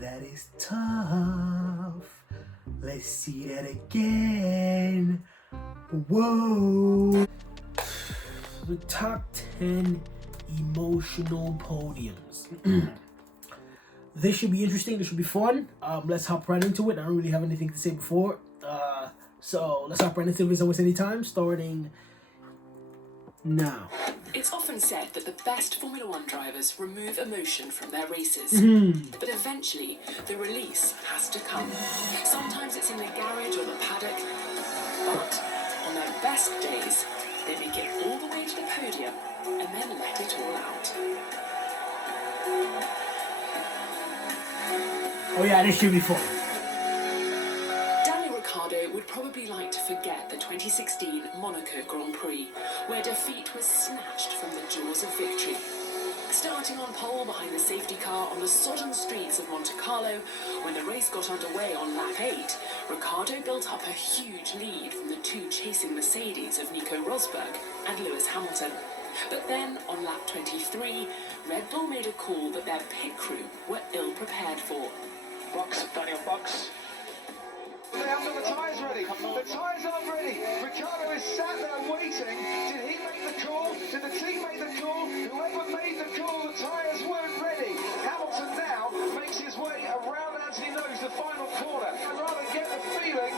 That is tough. Let's see that again. Whoa. The top 10 emotional podiums. This should be interesting. This should be fun. Let's hop right into it. I don't really have anything to say before. So let's hop right into it. Don't waste any time. Starting now. It's often said that the best Formula One drivers remove emotion from their races. But eventually, the release has to come. Sometimes it's in the garage or the paddock. But on their best days, they make it all the way to the podium and then let it all out. Oh yeah, this should be fun. Would probably like to forget the 2016 Monaco Grand Prix, where defeat was snatched from the jaws of victory. Starting on pole behind the safety car on the sodden streets of Monte Carlo, when the race got underway on lap 8, Ricciardo built up a huge lead from the two chasing Mercedes of Nico Rosberg and Lewis Hamilton. But then, on lap 23, Red Bull made a call that their pit crew were ill prepared for. Box, Daniel, box. They haven't got the tyres ready. The tyres aren't ready. Ricciardo is sat there waiting. Did he make the call? Did the team make the call? Whoever made the call, the tyres weren't ready. Hamilton now makes his way around Anthony Nose, the final corner. I'd rather get the feeling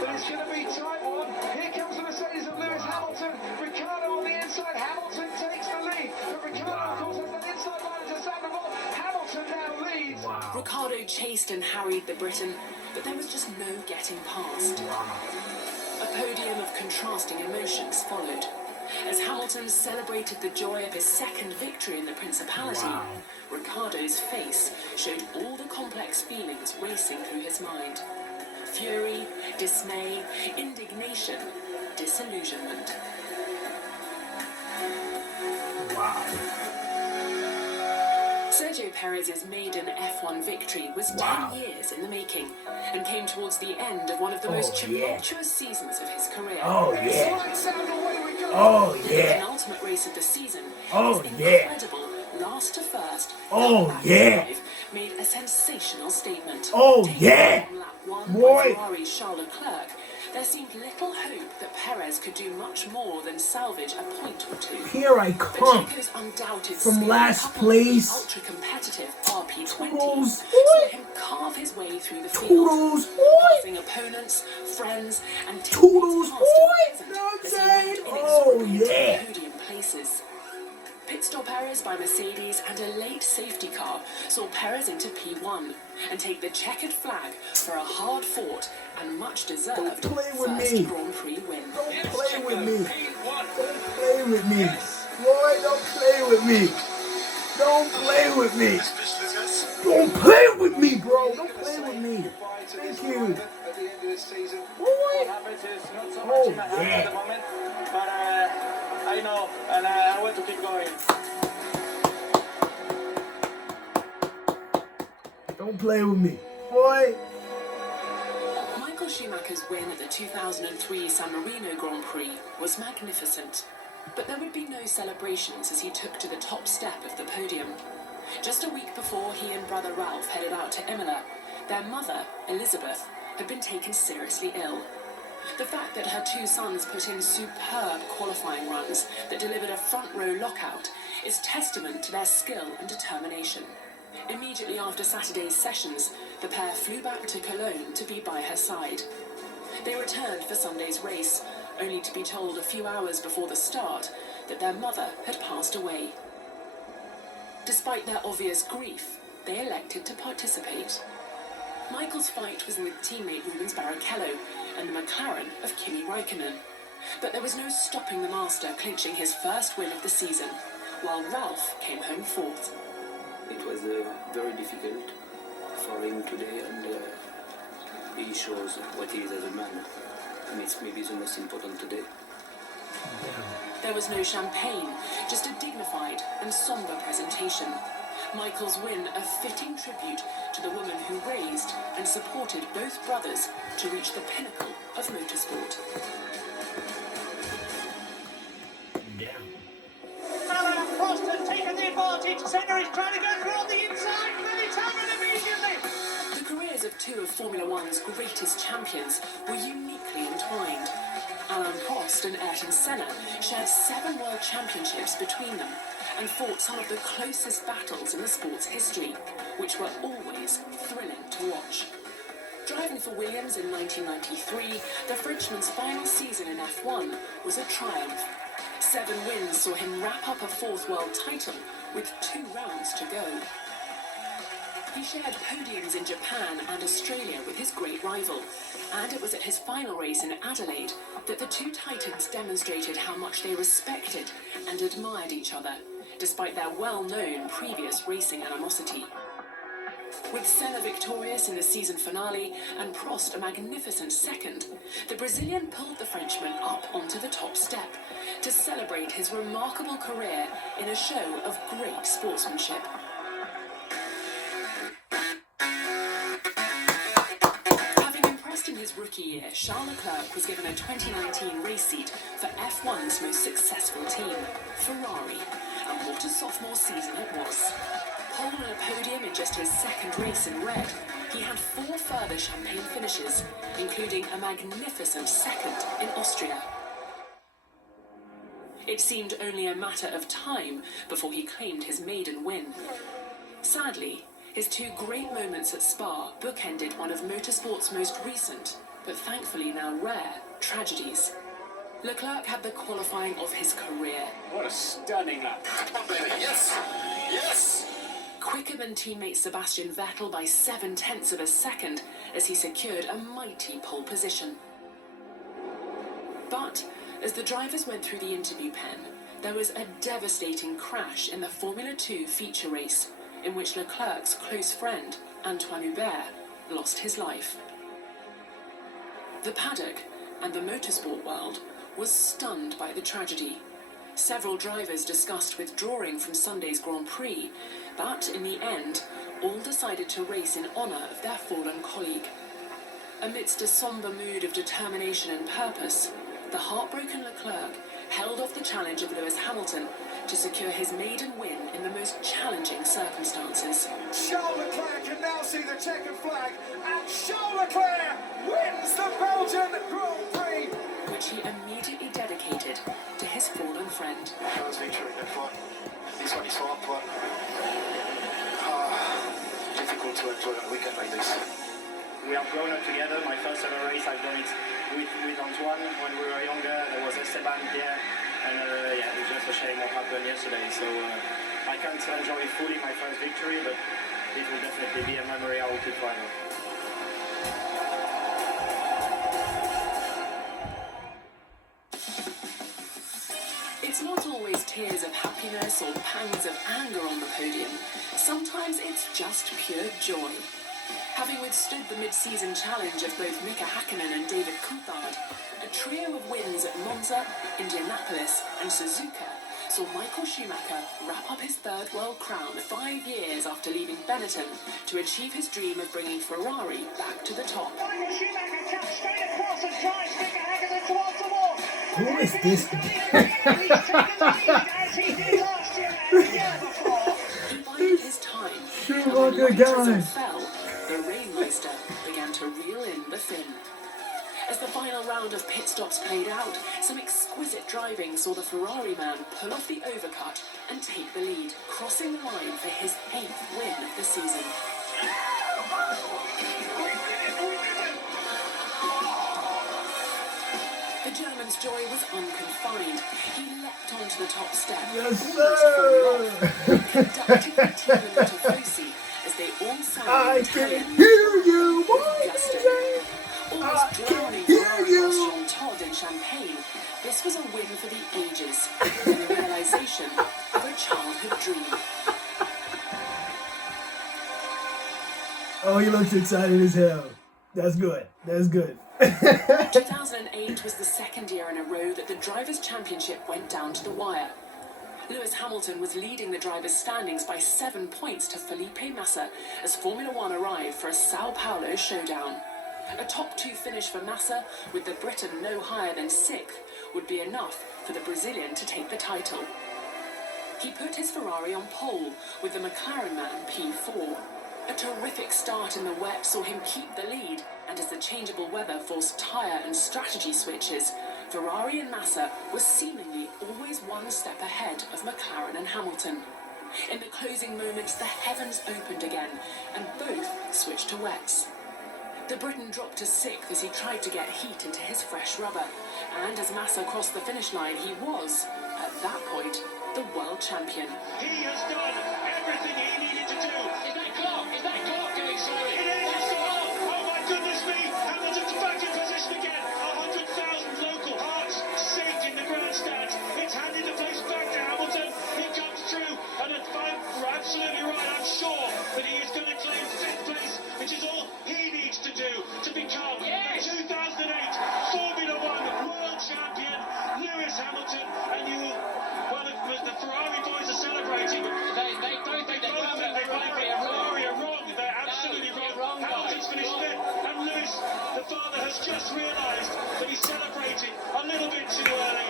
that it's going to be tight one. Here comes the Mercedes of Lewis Hamilton. Ricciardo on the inside. Hamilton takes the lead. But Ricciardo, of course, has that inside line to Sandoval. Hamilton now leads. Ricciardo chased and harried the Briton, but there was just no getting past. A podium of contrasting emotions followed. As Hamilton celebrated the joy of his second victory in the Principality, Ricciardo's face showed all the complex feelings racing through his mind. Fury, dismay, indignation, disillusionment. Sergio Perez's maiden F1 victory was 10 years in the making and came towards the end of one of the most tumultuous seasons of his career. The penultimate race of the season, his incredible last to first drive made a sensational statement. Taking on lap 1 by Ferrari's Charles Leclerc, there seemed little hope that Perez could do much more than salvage a point or two. Here I come from last place. Ultra-competitive RP20 saw him carve his way through the field, passing opponents, friends, and teammates podium places. Pit stop errors by Mercedes and a late safety car saw Perez into P1 and take the checkered flag for a hard-fought and much-deserved first Grand Prix win. Don't play with me. Don't play with me. Boy, don't play with me. Don't play with me. Don't play with me, bro. Don't play with me. Thank you. Boy. Oh, yeah. I know, and I want to keep going. Don't play with me. Boy. Michael Schumacher's win at the 2003 San Marino Grand Prix was magnificent. But there would be no celebrations as he took to the top step of the podium. Just a week before he and brother Ralph headed out to Imola, their mother, Elizabeth, had been taken seriously ill. The fact that her two sons put in superb qualifying runs that delivered a front-row lockout is testament to their skill and determination. Immediately after Saturday's sessions, the pair flew back to Cologne to be by her side. They returned for Sunday's race, only to be told a few hours before the start that their mother had passed away. Despite their obvious grief, they elected to participate. Michael's fight was with teammate Rubens Barrichello and the McLaren of Kimi Räikkönen. But there was no stopping the master clinching his first win of the season, while Ralph came home fourth. It was very difficult for him today, and he shows what he is as a man, and it's maybe the most important today. There was no champagne, just a dignified and somber presentation. Michael's win a fitting tribute to the woman who raised and supported both brothers to reach the pinnacle of motorsport. Prost has taken the advantage. Senna is trying to go through on the inside. Then it's happened immediately. two of Formula One's greatest champions were uniquely entwined. Alain Prost and Ayrton Senna shared 7 world championships between them and fought some of the closest battles in the sport's history, which were always thrilling to watch. Driving for Williams in 1993, the Frenchman's final season in F1 was a triumph. 7 wins saw him wrap up a 4th world title with 2 rounds to go. He shared podiums in Japan and Australia with his great rival, and it was at his final race in Adelaide that the two titans demonstrated how much they respected and admired each other, despite their well-known previous racing animosity. With Senna victorious in the season finale and Prost a magnificent second, the Brazilian pulled the Frenchman up onto the top step to celebrate his remarkable career in a show of great sportsmanship. Having impressed in his rookie year, Charles Leclerc was given a 2019 race seat for F1's most successful team, Ferrari, and what a sophomore season it was. Pole and a podium in just his 2nd race in red, he had 4 further champagne finishes, including a magnificent 2nd in Austria. It seemed only a matter of time before he claimed his maiden win. Sadly, his 2 great moments at Spa bookended one of motorsport's most recent, but thankfully now rare, tragedies. Leclerc had the qualifying of his career. What a stunning lap. Yes! Yes! Quicker than teammate Sebastian Vettel by 0.7 of a second as he secured a mighty pole position. But as the drivers went through the interview pen, there was a devastating crash in the Formula 2 feature race, in which Leclerc's close friend, Antoine Hubert, lost his life. The paddock and the motorsport world was stunned by the tragedy. Several drivers discussed withdrawing from Sunday's Grand Prix, but in the end, all decided to race in honour of their fallen colleague. Amidst a sombre mood of determination and purpose, the heartbroken Leclerc held off the challenge of Lewis Hamilton to secure his maiden win in the most challenging circumstances. Charles Leclerc can now see the checkered flag, and Charles Leclerc wins the Belgian Grand Prix, which he immediately dedicated to his fallen friend. First victory in F1. This one is for Antoine. Difficult to enjoy on a weekend like this. We have grown up together. My first ever race, I've done it with Antoine when we were younger. There was Esteban there, and yeah, it was just a shame what happened yesterday. So I can't enjoy fully my first victory, but it will definitely be a memory I will keep forever. It's not always tears of happiness or pangs of anger on the podium. Sometimes it's just pure joy. Having withstood the mid-season challenge of both Mika Hakkinen and David Coulthard, a trio of wins at Monza, Indianapolis and Suzuka saw Michael Schumacher wrap up his 3rd world crown 5 years after leaving Benetton to achieve his dream of bringing Ferrari back to the top. Michael Schumacher cuts straight across and drives Mika Hakkinen towards the wall. Who is this? As he did last year and the year before. He bided his time, and Schumacher when the guy. fell, the Rainmeister began to reel in the Finn. As the final round of pit stops played out, some exquisite driving saw the Ferrari man pull off the overcut and take the lead, crossing the line for his 8th win of the season. The German's joy was unconfined. He leapt onto the top step, Yes, almost falling sir. off, conducting the team in Motorfosi as they all sang I in can Italian. hear you. with What did gusto. you say? Almost drowning hear Ferrari you. boss Jean Todt in champagne, this was a win for the ages and the realisation of a childhood dream. Oh, he looks excited as hell. That's good. That's good. 2008 was the 2nd year in a row that the Drivers' Championship went down to the wire. Lewis Hamilton was leading the drivers' standings by 7 points to Felipe Massa as Formula One arrived for a Sao Paulo showdown. A top 2 finish for Massa, with the Briton no higher than 6th, would be enough for the Brazilian to take the title. He put his Ferrari on pole, with the McLaren man P4. A terrific start in the wet saw him keep the lead, and as the changeable weather forced tyre and strategy switches, Ferrari and Massa were seemingly always one step ahead of McLaren and Hamilton. In the closing moments, the heavens opened again, and both switched to wets. The Briton dropped to 6th as he tried to get heat into his fresh rubber, and as Massa crossed the finish line, he was, at that point, the world champion. He has done everything he needed to do. Is that clock going slowly? It is! That's the clock! Oh my goodness me! Hamilton's back in position again. 100,000 local hearts sing in the grandstand. It's handed the place back to Hamilton. He comes through, and we're absolutely right, I'm sure, that he is going to claim 5th place, which is all he needs to do to become the 2008 Formula One world champion, Lewis Hamilton. And the Ferrari boys are celebrating. They both think Ferrari are wrong. They're absolutely wrong. Hamilton's finished 5th, and Lewis, the father, has just realised that he's celebrating a little bit too early.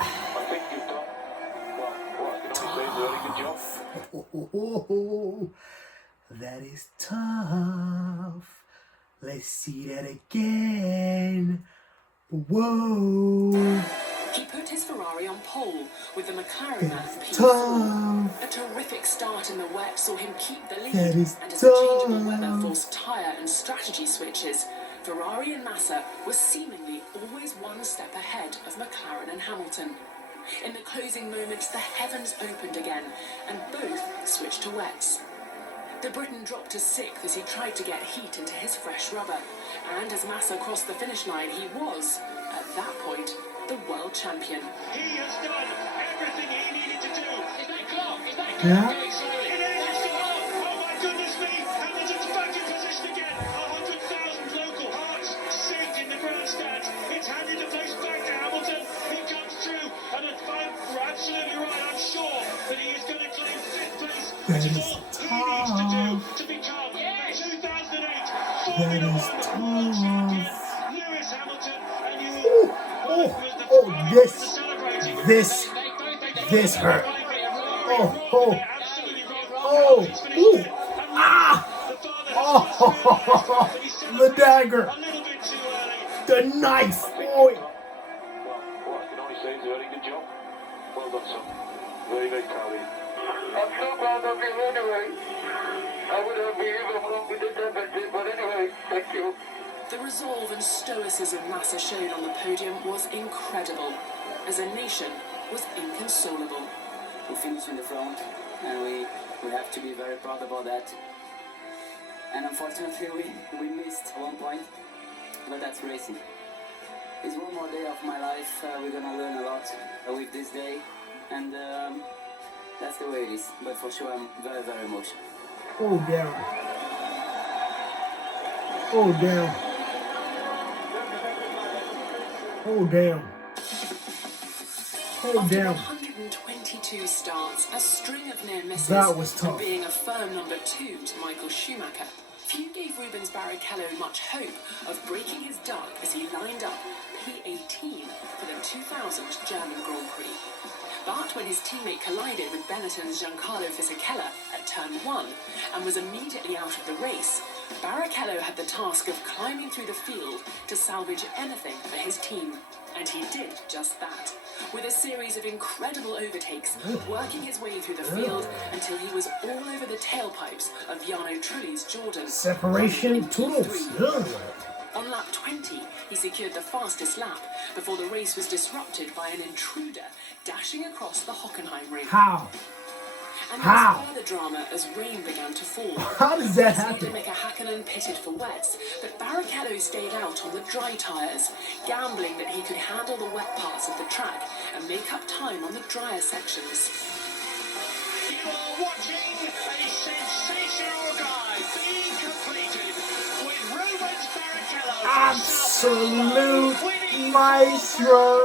I think you've done, well, I can only say a really good job. Oh, that is tough. Let's see that again. Whoa. He put his Ferrari on pole with the McLaren man P4. Tough. A terrific start in the wet saw him keep the lead, That is and as the changeable tough. weather forced tyre and strategy switches, Ferrari and Massa were seemingly always one step ahead of McLaren and Hamilton. In the closing moments, the heavens opened again, and both switched to wets. The Briton dropped to 6th as he tried to get heat into his fresh rubber, and as Massa crossed the finish line, he was, at that point, the world champion. He has done everything he needed to do. Is that clock Yeah. going slowly? It is! That's the clock! Oh my goodness me! Hamilton's back in position again. 100,000 local hearts sing in the grandstand. It's handed the place back to Hamilton. He comes through, and we're absolutely right, I'm sure, that he is going to claim 5th place, which is all he needs to do to become the 2008 Formula One world champion, Lewis Hamilton. And This hurt. The dagger. The knife. Well, I can only say it's a very good job. Well done, son. Very, very proud of you. I'm so proud of you anyway. I would have been even more with the championship, but anyway, thank you. The resolve and stoicism Massa showed on the podium was incredible, as a nation was inconsolable. We finished in the front, and we have to be very proud about that. And unfortunately, we missed 1 point, but that's racing. It's one more day of my life. We're gonna learn a lot with this day, and that's the way it is. But for sure, I'm very, very emotional. Oh, damn. Oh, damn. Oh, damn. Oh, After damn. 122 starts, a string of near misses, That was tough. and being a firm number 2 to Michael Schumacher, few gave Rubens Barrichello much hope of breaking his duck as he lined up P18 for the 2000 German Grand Prix. But when his teammate collided with Benetton's Giancarlo Fisichella at turn 1 and was immediately out of the race, Barrichello had the task of climbing through the field to salvage anything for his team. And he did just that, with a series of incredible overtakes, working his way through the field until he was all over the tailpipes of Jarno Trulli's Jordan. Separation toodles. Ugh. On lap 20, he secured the fastest lap before the race was disrupted by an intruder dashing across the Hockenheim ring. How? And How? there was further drama as rain began to fall. How does that happen? Mika Hakkinen pitted for wets, but Barrichello stayed out on the dry tyres, gambling that he could handle the wet parts of the track and make up time on the drier sections. You are watching a sensational dive being completed with Rubens Barrichello. Absolute maestro.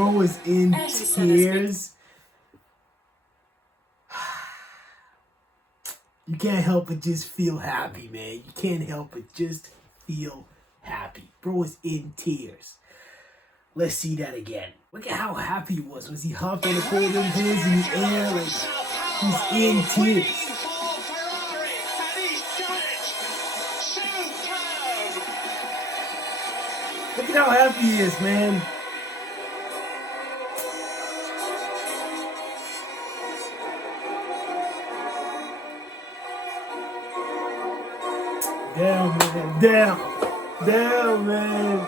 Bro was in tears. You can't help but just feel happy, man. You can't help but just feel happy. Bro was in tears. Let's see that again. Look at how happy he was. Was he hopped on the podium, hands in the air, like he's in tears. Look at how happy he is, man. Damn, man. Damn, man.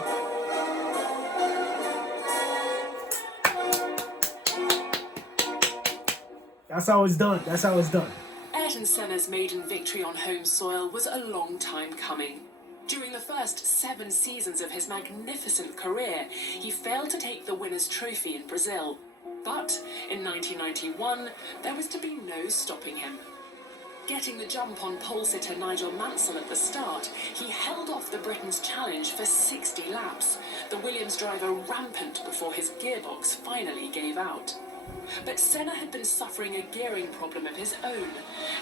That's how it's done. That's how it's done. Ayrton Senna's maiden victory on home soil was a long time coming. During the first 7 seasons of his magnificent career, he failed to take the winner's trophy in Brazil. But in 1991, there was to be no stopping him. Getting the jump on pole sitter Nigel Mansell at the start, he held off the Britain's challenge for 60 laps, the Williams driver rampant before his gearbox finally gave out. But Senna had been suffering a gearing problem of his own.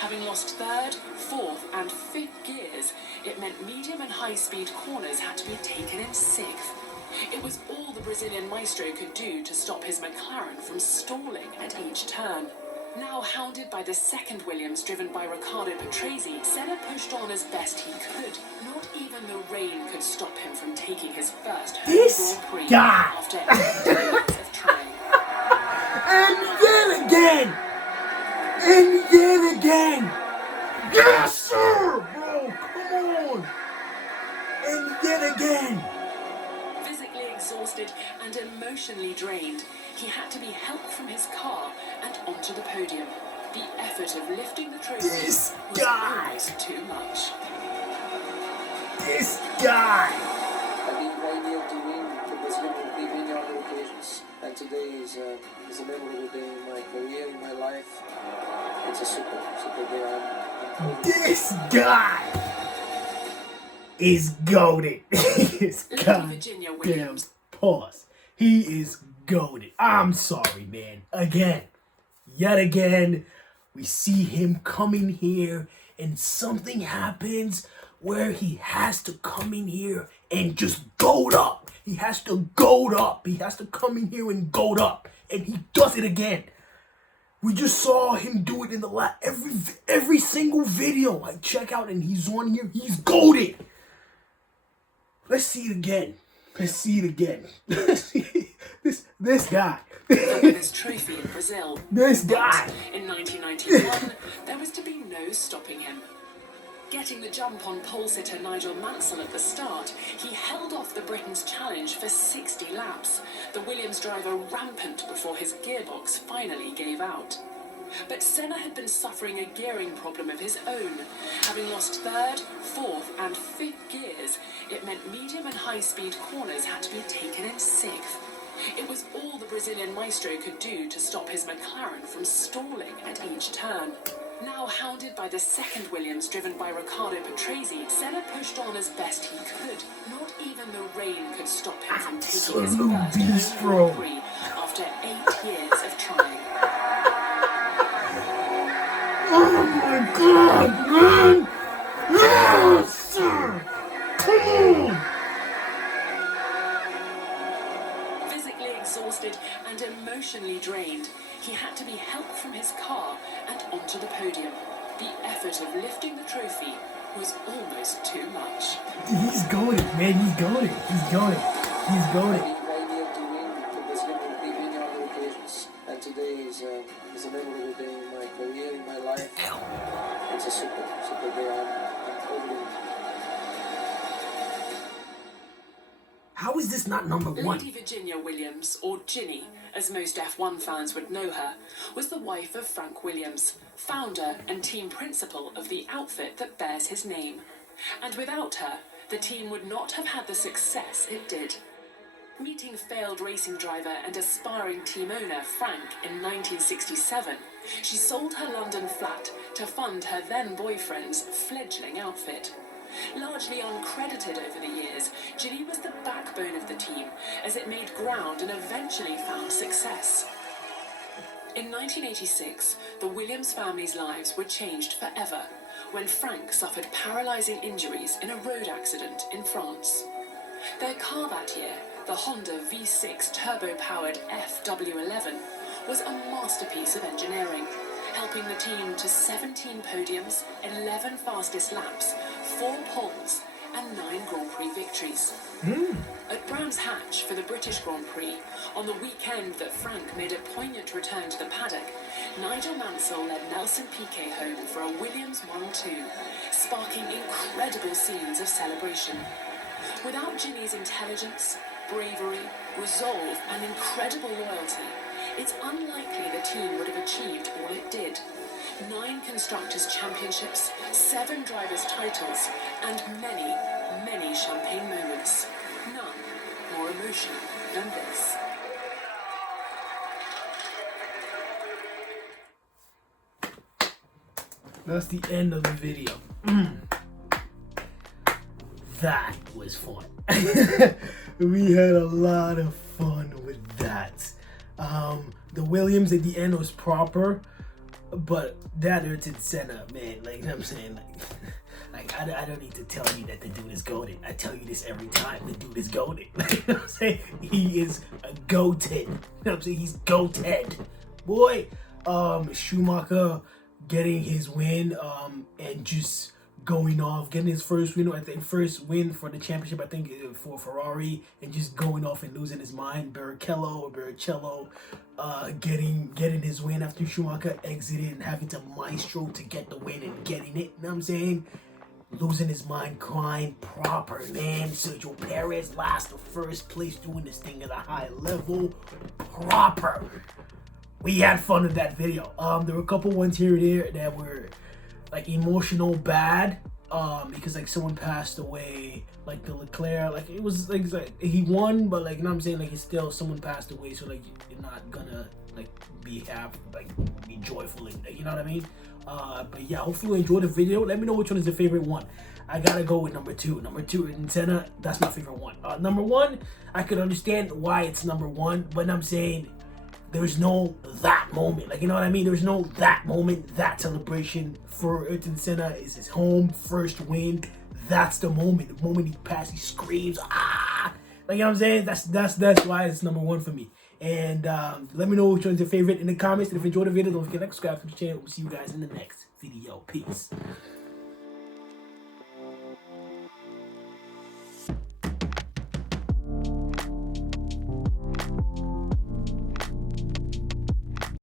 Having lost 3rd, 4th and 5th gears, it meant medium and high-speed corners had to be taken in 6th. It was all the Brazilian maestro could do to stop his McLaren from stalling at each turn. Now hounded by the second Williams driven by Riccardo Patrese, Senna pushed on as best he could. Not even the rain could stop him from taking his first home Grand Prix after 8 years of trying. And yet again! Yes, sir! Bro, come on! And yet again! Physically exhausted and emotionally drained, he had to be helped from his car and onto the podium. The effort of lifting the trophy was almost too much. This guy! I've been ideal to win the Brazilian Grand Prix many other occasions, and today is a memorable day in my career, in my life. It's a super day. This guy is goated. He is goddamn pause. He is goated. I'm sorry, man. Yet again, we see him coming here, and something happens where he has to come in here and just goat up. He has to goat up. He has to come in here and goat up, and he does it again. We just saw him do it in the every single video I check out, and he's on here. He's goated. Let's see it again. This guy. The winner's trophy in Brazil. This guy. In 1991, there was to be no stopping him. Getting the jump on pole sitter Nigel Mansell at the start, he held off the Britain's challenge for 60 laps, the Williams driver rampant before his gearbox finally gave out. But Senna had been suffering a gearing problem of his own. Having lost 3rd, 4th and 5th gears, it meant medium and high-speed corners had to be taken in 6th. It was all the Brazilian maestro could do to stop his McLaren from stalling at each turn. Now hounded by the second Williams driven by Riccardo Patrese, Senna pushed on as best he could. Not even the rain could stop him from taking his first home Grand Prix after 8 years of trying. Oh my God, man! Yes, sir! Come on! Physically exhausted and emotionally drained, he had to be helped from his car and onto the podium. The effort of lifting the trophy was almost too much. He's goated, man. He's goated. He's goated. He's goated. I've been ideal to win the Brazilian Grand Prix many other occasions, and today is a memorable day in my career, in my life. It's a super day. I'm overly. How is this not number 1? Lady Virginia Williams, or Ginny, as most F1 fans would know her, was the wife of Frank Williams, founder and team principal of the outfit that bears his name. And without her, the team would not have had the success it did. Meeting failed racing driver and aspiring team owner Frank in 1967, she sold her London flat to fund her then-boyfriend's fledgling outfit. Largely uncredited over the years, Ginny was the backbone backbone of the team as it made ground and eventually found success. In 1986, the Williams family's lives were changed forever when Frank suffered paralysing injuries in a road accident in France. Their car that year, the Honda V6 turbo-powered FW11, was a masterpiece of engineering, helping the team to 17 podiums, 11 fastest laps, 4 poles, and 9 Grand Prix victories. At Brands Hatch for the British Grand Prix, on the weekend that Frank made a poignant return to the paddock, Nigel Mansell led Nelson Piquet home for a Williams 1-2, sparking incredible scenes of celebration. Without Jimmy's intelligence, bravery, resolve, and incredible loyalty, it's unlikely the team would have achieved all it did. 9 Constructors' Championships, 7 Drivers' titles, and many, many champagne moments. None more emotional than this. That's the end of the video. That was fun. We had a lot of fun with that. The Williams at the end was proper, but that Ayrton Senna, man, like, you know what I'm saying? Like I don't need to tell you that the dude is goated. I tell you this every time. The dude is goated. Like, you know what I'm saying? He is a goated. You know what I'm saying? He's goated. Boy, Schumacher getting his win, and just going off, getting his first win, I think first win for the championship, I think, for Ferrari, and just going off and losing his mind. Barrichello, getting his win after Schumacher exited and having to maestro to get the win and getting it. You know what I'm saying? Losing his mind, crying proper, man. Sergio Perez last, the first place, doing this thing at a high level, proper. We had fun with that video. There were a couple ones here and there that were like emotional bad, because like someone passed away, like the Leclerc, like it was like he won, but like, you know what I'm saying, like it's still someone passed away, so like you're not gonna like be happy, like be joyful, and you know what I mean. But yeah, hopefully you enjoyed the video. Let me know which one is your favorite one. I gotta go with number 2. Number 2 in SENNA, that's my favorite one. Number 1, I could understand why it's number 1, but I'm saying there's no that moment. Like, you know what I mean? There's no that moment, that celebration for Ayrton Senna. Is his home first win. That's the moment. The moment he passes, he screams, ah! Like, you know what I'm saying? That's why it's number 1 for me. And let me know which one's your favorite in the comments. And if you enjoyed the video, don't forget to subscribe to the channel. We'll see you guys in the next video. Peace.